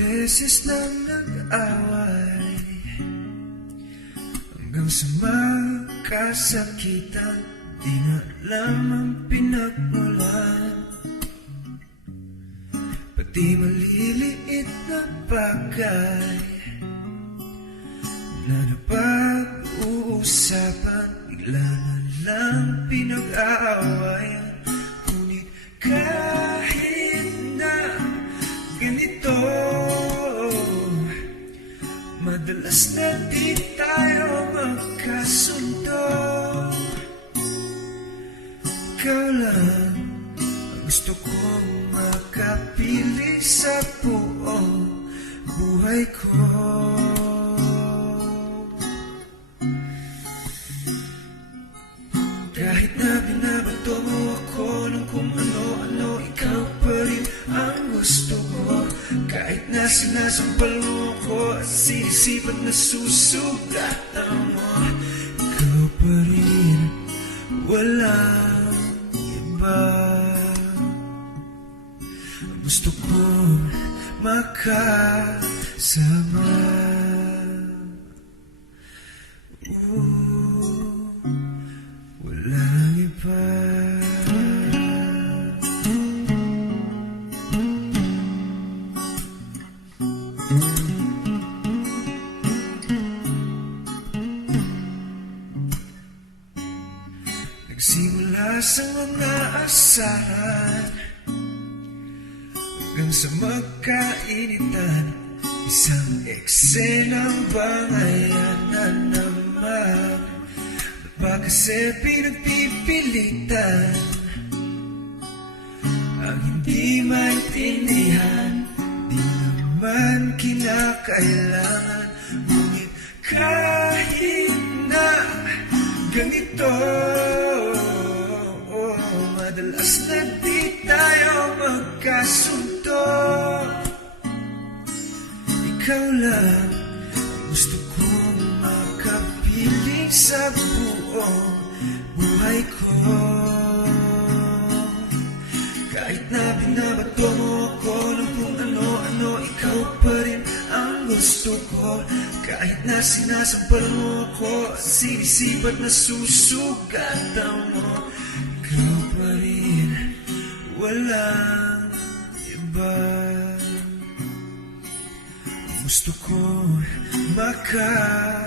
beses nang nag-away hanggang sa magkasakitan, di na alam ang pinagmulan. Pati maliliit na bagay na napag-uusapan, bigla na lang pinag-aawayan. Ngunit kahit na ganito, madalas na di tayo magkasundo. Ikaw lang ang gusto kong makapili sa buong buhay ko. Kahit na binabato mo ako ng kung ano-ano, ikaw pa rin ang gusto ko. Kahit na sinasampal mo ako at sinisipat na susugatan mo, ikaw pa rin, walang iba. Gusto ko makasama. Walang iba. Nagsimula sa mga asahan hanggang sa magkainitan, isang eksenang bangayan na naman. Ba kasi pinagpipilitan ang hindi maintindihan, di naman kinakailangan. Ngunit kahit na ganito, madalas na di tayo magkasundo. Ikaw lang ang gusto kong makapiling sa buong buhay ko. Kahit na binabato mo ako ng kung ano-ano, ikaw pa rin ang gusto ko. Kahit na sinasampal mo ako at sinisipat na susugatan mo, ikaw pa rin, walang iba. Gusto ko makasama.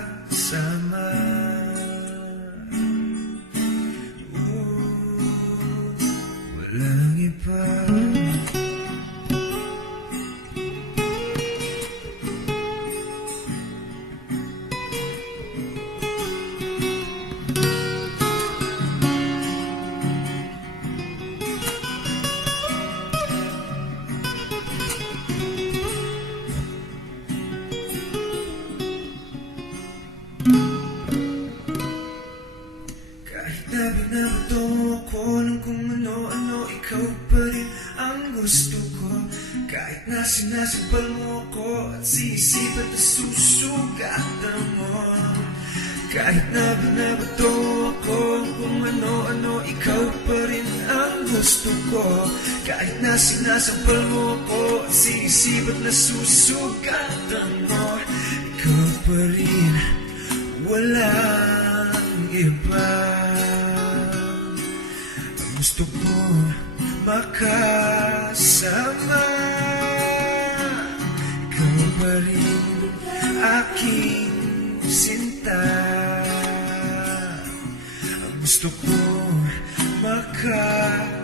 Walang iba. Kahit na binabato mo ako ng kung ano-ano, ikaw pa rin ang gusto ko. Kahit na sinasampal mo ako at sinisipat na susugatan mo, kahit na binabato mo ako ng kung ano-ano, ikaw pa rin ang gusto ko. Kahit na sinasampal mo ako at sinisipat na susugatan mo, ikaw pa rin, walang iba. Gusto ko makasama. Ikaw pa rin aking sinta. Gusto ko makasama.